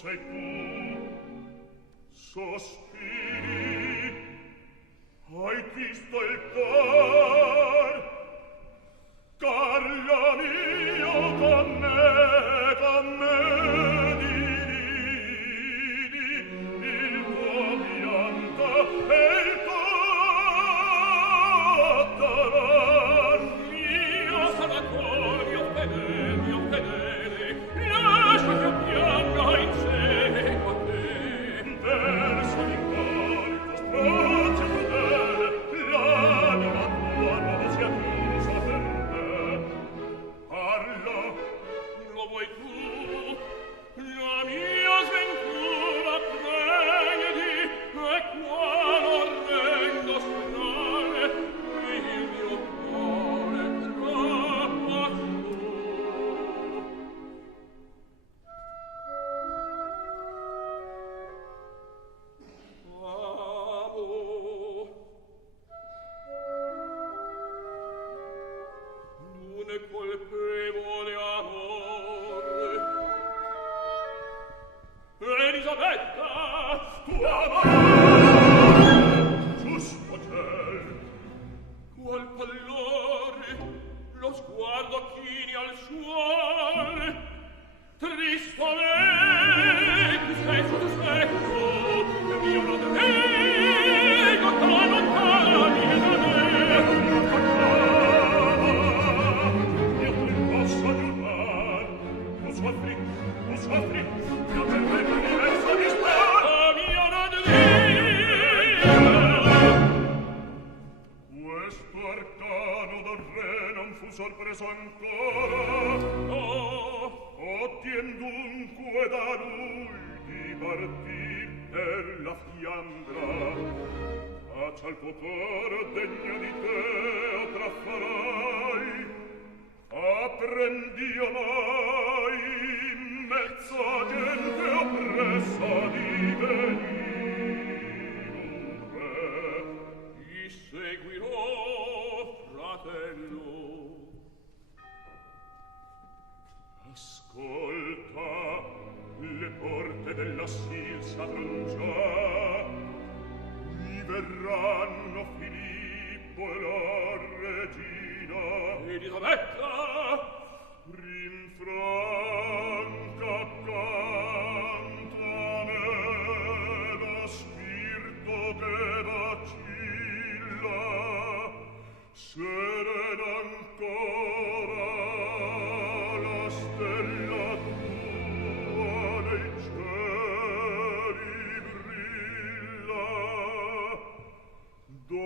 sei tu, sospiri, hai visto il cor, Carlo mio, con me diridi, il tuo pianto e il tuo dolor. Mio sanatorio fedele, lascia che pianga in seco a te. Verso di cor, stronzo crudele, l'anima tua non sia chiusa per me. Parla, lo vuoi tu? La mia sventura credi, e qua orrendo strane, il mio cuore trappa su. Amo, non è colpevole amore. Elisabetta, tu amore, giusto ciel, qual pallore, lo sguardo chini al suole, tristo me, tu stesso, e mio non prego, ta lontani da me, io ti posso aiutar, tu soffri, io per me l'universo dispar, mio questo arcano del re non fu sorpreso ancora. Ottien dunque da lui di partir per la Fiandra. Faccia il tuo cor degno di te o traffarai. Apprendi mai in mezzo a gente oppressa di venire un re. Ti seguirò, fratello. Ascolta, le porte dell'assil s'apron già. Qui verranno Filippo e la regina. Elisabetta, rinfranca cantane lo spirito che vacilla, serena ancora la stella tua nei cieli brilla. Tu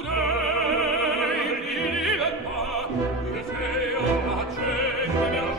dei di libertà, e se io la accendo